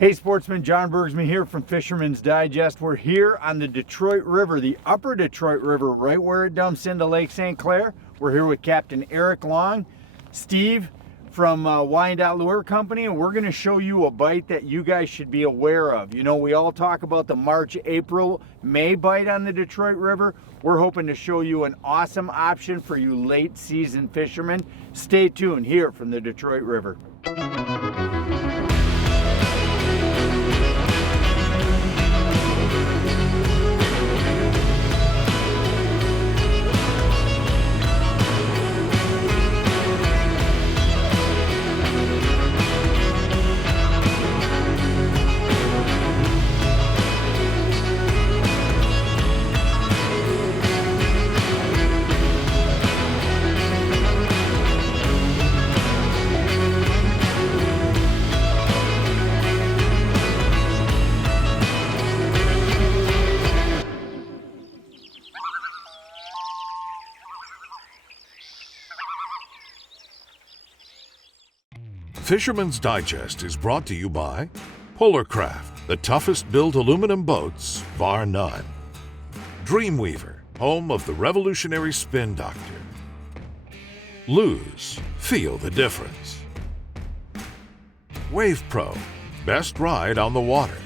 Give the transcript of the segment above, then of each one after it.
Hey sportsmen, John Bergsman here from Fisherman's Digest. We're here on the Detroit River, the upper Detroit River, right where it dumps into Lake St. Clair. We're here with Captain Eric Long, Steve from Walleye Company, and we're going to show you a bite that you guys should be aware of. You know, we all talk about the March, April, May bite on the Detroit River. We're hoping to show you an awesome option for you late season fishermen. Stay tuned here from the Detroit River. Fisherman's Digest is brought to you by POLARKRAFT, the toughest built aluminum boats, bar none. Dreamweaver, home of the revolutionary spin doctor. Lose, feel the difference. WavePro, best ride on the water.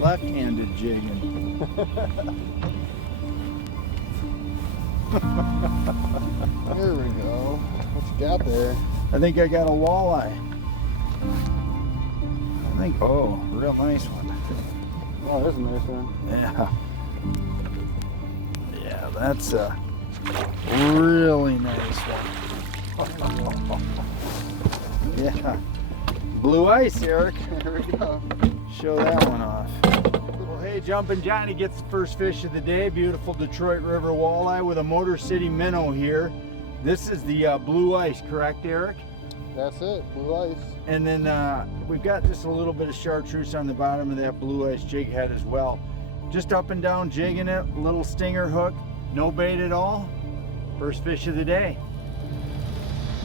Left-handed jigging. There we go. What you got there? I think I got a walleye. Oh, real nice one. Oh, there's a nice one. Yeah. Yeah, that's a really nice one. Yeah. Blue ice, Eric. There we go. Show that one off. Well, hey, Jumpin' Johnny gets the first fish of the day. Beautiful Detroit River walleye with a Motor City minnow here. This is the blue ice, correct, Eric? That's it, blue ice. And then we've got just a little bit of chartreuse on the bottom of that blue ice jig head as well. Just up and down jigging it, little stinger hook, no bait at all. First fish of the day.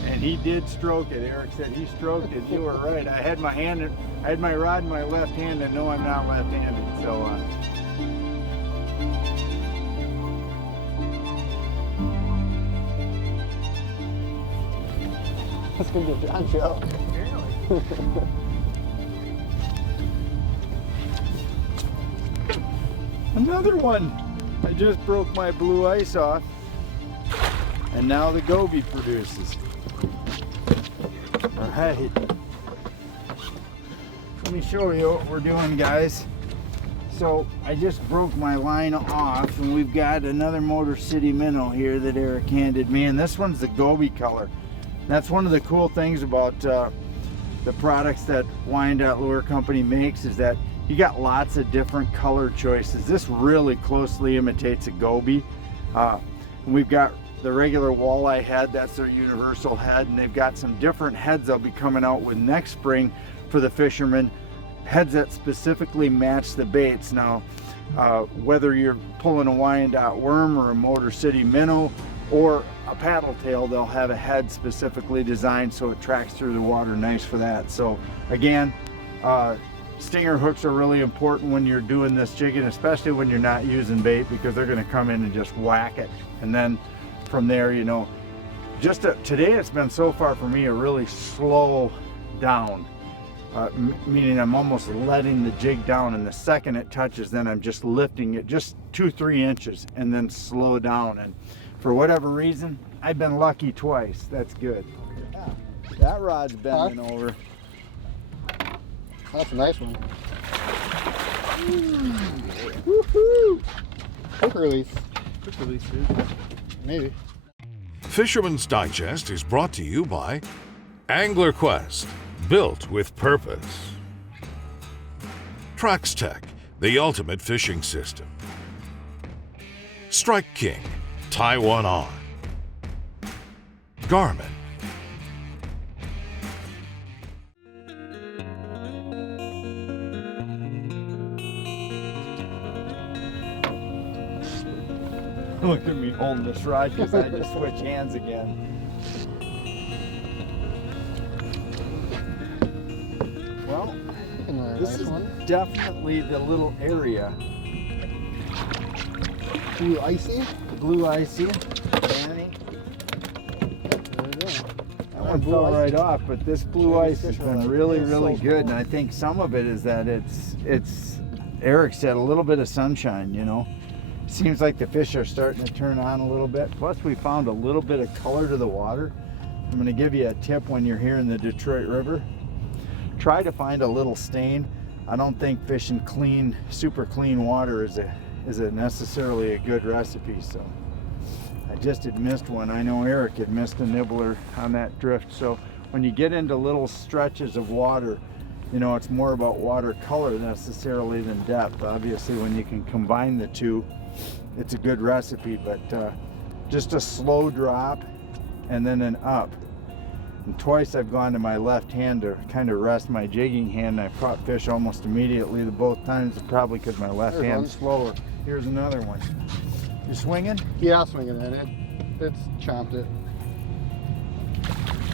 And he did stroke it. Eric said he stroked it. You were right. I had my rod in my left hand, and no, I'm not left-handed. So That's gonna be a John show. another one. I just broke my blue ice off, and now the goby produces. All right, let me show you what we're doing, guys. So I just broke my line off, and we've got another Motor City minnow here that Eric handed me, and this one's the goby color. That's one of the cool things about the products that Walleye Company makes, is that you got lots of different color choices. This really closely imitates a goby. We've got the regular walleye head, that's their universal head, and they've got some different heads they'll be coming out with next spring for the fishermen, heads that specifically match the baits. Now, whether you're pulling a Wyandotte worm or a Motor City minnow or a paddle tail, they'll have a head specifically designed so it tracks through the water nice for that. So again, stinger hooks are really important when you're doing this jigging, especially when you're not using bait, because they're going to come in and just whack it. And then from there, you know, today it's been so far for me a really slow down, meaning I'm almost letting the jig down, and the second it touches, then I'm just lifting it just 2-3 inches and then slow down. And for whatever reason, I've been lucky twice. That's good. Yeah, that rod's bending over. That's a nice one. Woohoo! Quick release. Quick release, dude. Maybe. Fisherman's Digest is brought to you by Angler Quest, built with purpose. Traxstech, the ultimate fishing system. Strike King, tie one on. Garmin. Look at me holding this rod because I just switch hands again. Well, this is definitely the little area. Blue icy? The blue icy. Danny. There we go. That one fell right off, but this blue ice has been really good. And I think some of it is that it's Eric said, a little bit of sunshine, you know. Seems like the fish are starting to turn on a little bit. Plus we found a little bit of color to the water. I'm gonna give you a tip when you're here in the Detroit River. Try to find a little stain. I don't think fishing clean, super clean water is necessarily a good recipe. So I just had missed one. I know Eric had missed a nibbler on that drift. So when you get into little stretches of water, you know, it's more about water color necessarily than depth. Obviously, when you can combine the two, it's a good recipe. But just a slow drop and then an up. And twice I've gone to my left hand to kind of rest my jigging hand, and I caught fish almost immediately. The both times, probably because my left hand's slower. Here's another one. You swinging? Yeah, swinging in it. It's chomped it.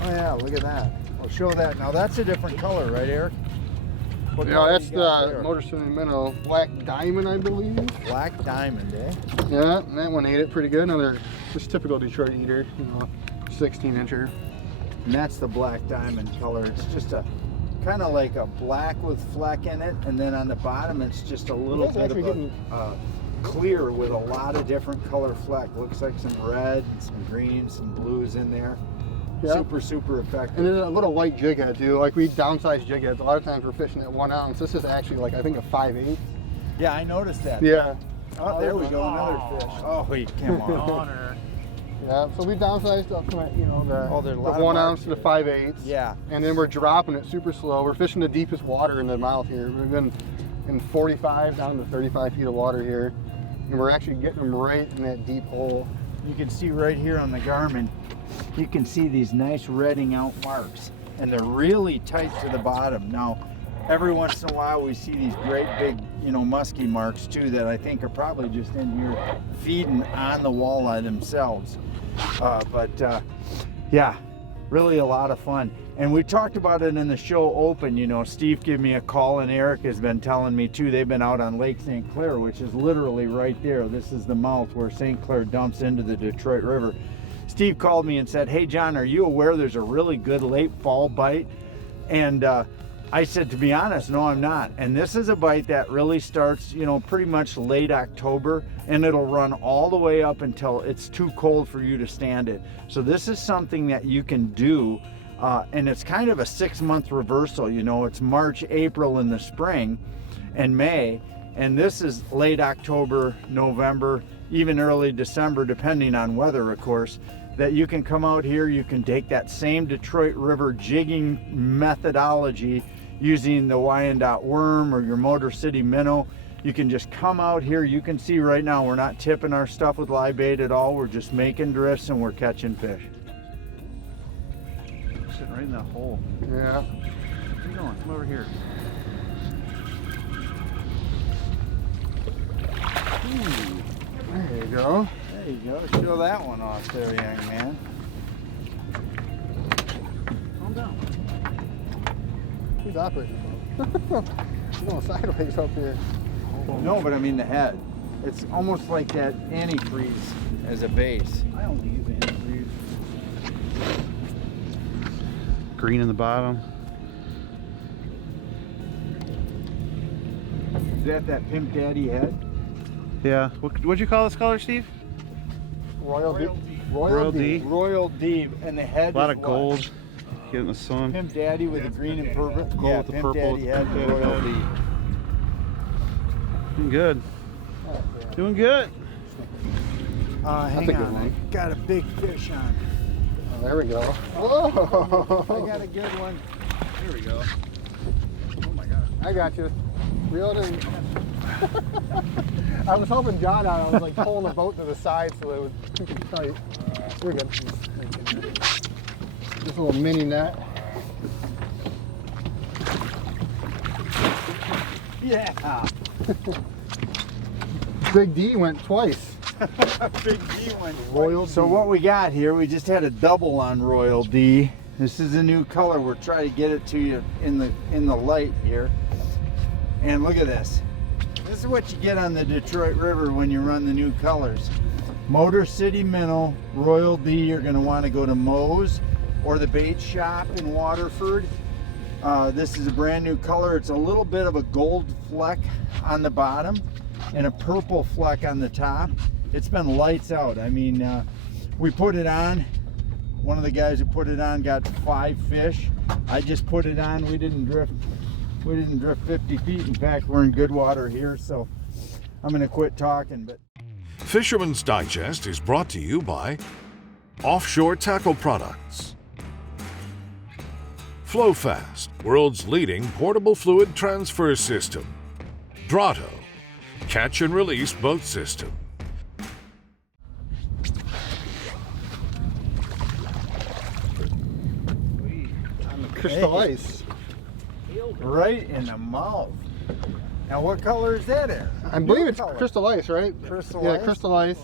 Oh yeah, look at that. I'll show that. Now that's a different color, right, Eric? What Yeah, color that's you got the there? motor city minnow, black diamond, I believe. Black diamond, eh? Yeah, and that one ate it pretty good. Another just typical Detroit eater, you know, 16-incher. And that's the black diamond color. It's just a kind of like a black with fleck in it, and then on the bottom it's just a little bit of a clear with a lot of different color fleck. Looks like some red, some green, some blues in there. Yeah. Super effective. And then a little white jig head too. Like we downsize jig heads. A lot of times we're fishing at 1 ounce. This is actually like I think a 5/8. Yeah, I noticed that. Yeah. Oh, there we go, another fish. Oh, wait, come on. Yeah, so we downsized up from, you know, the 1 ounce to the 5/8. Yeah. And then we're dropping it super slow. We're fishing the deepest water in the mouth here. We've been in 45 down to 35 feet of water here. And we're actually getting them right in that deep hole. You can see right here on the Garmin, you can see these nice redding out marks. And they're really tight to the bottom. Now, every once in a while we see these great big, you know, musky marks too that I think are probably just in here feeding on the walleye themselves. Yeah, really a lot of fun. And we talked about it in the show open, you know, Steve gave me a call and Eric has been telling me too, they've been out on Lake St. Clair, which is literally right there. This is the mouth where St. Clair dumps into the Detroit River. Steve called me and said, hey John, are you aware there's a really good late fall bite? And I said, to be honest, no, I'm not. And this is a bite that really starts, you know, pretty much late October, and it'll run all the way up until it's too cold for you to stand it. So this is something that you can do, and it's kind of a 6-month reversal. You know, it's March, April in the spring, and May, and this is late October, November, even early December, depending on weather, of course, that you can come out here, you can take that same Detroit River jigging methodology using the Wyandotte worm or your Motor City minnow. You can just come out here. You can see right now we're not tipping our stuff with live bait at all. We're just making drifts and we're catching fish. Sitting right in that hole. Yeah. Where you going? Come over here. Ooh. There you go. There you go. Show that one off there, young man. Calm down. Who's operating the boat? You're going sideways up here. No, but I mean the head. It's almost like that antifreeze as a base. I only use antifreeze. Green in the bottom. Is that Pimp Daddy head? Yeah. What'd you call this color, Steve? Royal D. Royal D. Royal D. And the head A lot is of what? gold. Get in the sun. Pimp Daddy with the green and purple. Gold Yeah, with the Pimp purple. Daddy head, Pimp Royal Daddy. D. Doing good. Doing good. Hang a good on, one. I got a big fish on. Oh, there we go. Whoa! I got a good one. Here we go. Oh my God. I got you. Reel it in. I was helping John out. I was like pulling the boat to the side so it was super tight. We're good. Just a little mini net. Yeah. Big D went twice. Big D one. Royal So D. what we got here, we just had a double on Royal D. This is a new color. We're trying to get it to you in the light here. And look at this. This is what you get on the Detroit River when you run the new colors. Motor City Minnow, Royal D, you're going to want to go to Moe's or the bait shop in Waterford. This is a brand new color. It's a little bit of a gold fleck on the bottom and a purple fleck on the top. It's been lights out. I mean, we put it on. One of the guys who put it on got 5 fish. I just put it on. We didn't drift 50 feet. In fact, we're in good water here, so I'm going to quit talking. But Fisherman's Digest is brought to you by Offshore Tackle Products, Flo-Fast, world's leading portable fluid transfer system, Drotto, catch and release boat system. Crystal ice. right in the mouth. Now, what color is that in? I believe it's crystal ice, right? Crystal ice? ice? Crystal ice.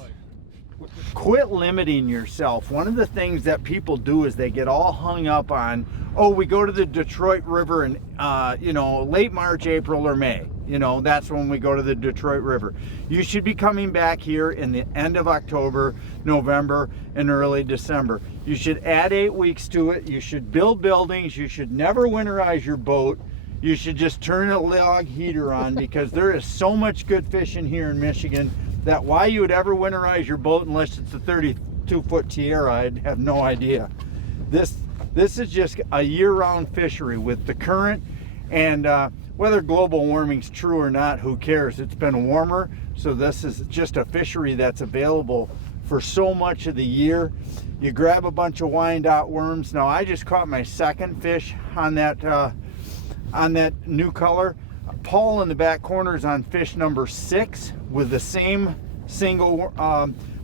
Quit limiting yourself. One of the things that people do is they get all hung up on, oh, we go to the Detroit River in, late March, April, or May. That's when we go to the Detroit River. You should be coming back here in the end of October, November, and early December. You should add 8 weeks to it. You should build buildings. You should never winterize your boat. You should just turn a log heater on because there is so much good fishing here in Michigan that why you would ever winterize your boat unless it's a 32-foot Tierra, I'd have no idea. This is just a year-round fishery with the current, and whether global warming's true or not, who cares? It's been warmer, so this is just a fishery that's available for so much of the year. You grab a bunch of Wyandotte worms. Now, I just caught my second fish on that new color. Paul in the back corner is on fish number 6 with the same single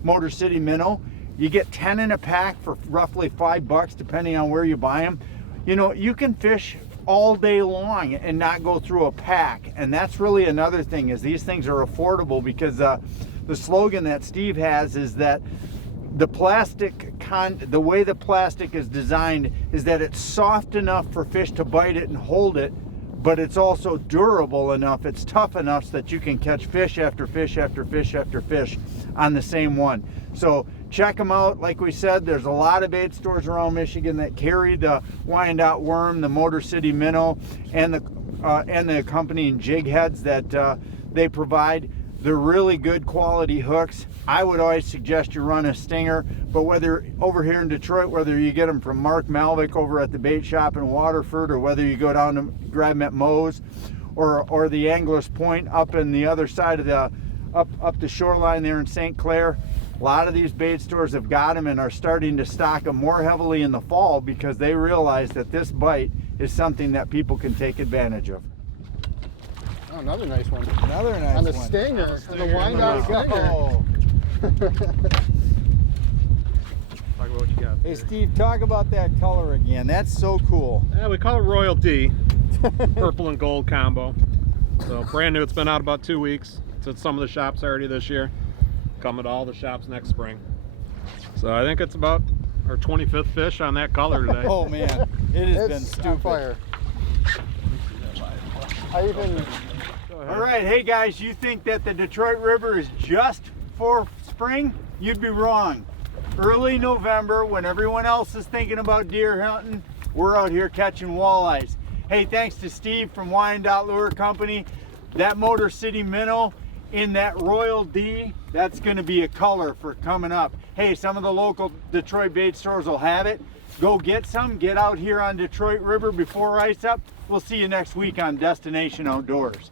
Motor City minnow. You get 10 in a pack for roughly $5 depending on where you buy them. You can fish all day long and not go through a pack, and that's really another thing, is these things are affordable because the slogan that Steve has is that the way the plastic is designed is that it's soft enough for fish to bite it and hold it, but it's also durable enough, it's tough enough so that you can catch fish after fish after fish after fish on the same one. So check them out. Like we said, there's a lot of bait stores around Michigan that carry the Wyandotte worm, the Motor City minnow, and the accompanying jig heads that they provide. They're really good quality hooks. I would always suggest you run a stinger, but whether over here in Detroit, whether you get them from Mark Malvick over at the bait shop in Waterford, or whether you go down to grab them at Moe's, or the Angler's Point up in the other side of the up the shoreline there in St. Clair, a lot of these bait stores have got them and are starting to stock them more heavily in the fall because they realize that this bite is something that people can take advantage of. Oh, another nice one. Another nice on the one. stinger, on the Wyandotte stinger. Oh. Talk about what you got. Hey Steve, talk about that color again. That's so cool. Yeah, we call it Royal D. Purple and gold combo. So brand new. It's been out about 2 weeks. It's at some of the shops already this year. Coming to all the shops next spring. So I think it's about our 25th fish on that color today. Oh man, it has been It's stupid. on fire. All right, hey guys, you think that the Detroit River is just for spring? You'd be wrong. Early November, when everyone else is thinking about deer hunting, we're out here catching walleyes. Hey, thanks to Steve from Wyandotte Lure Company. That Motor City minnow in that Royal D, that's going to be a color for coming up. Hey, some of the local Detroit bait stores will have it. Go get some. Get out here on Detroit River before ice up. We'll see you next week on Destination Outdoors.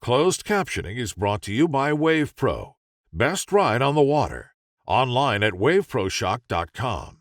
Closed captioning is brought to you by WavePro. Best ride on the water. Online at waveproshock.com.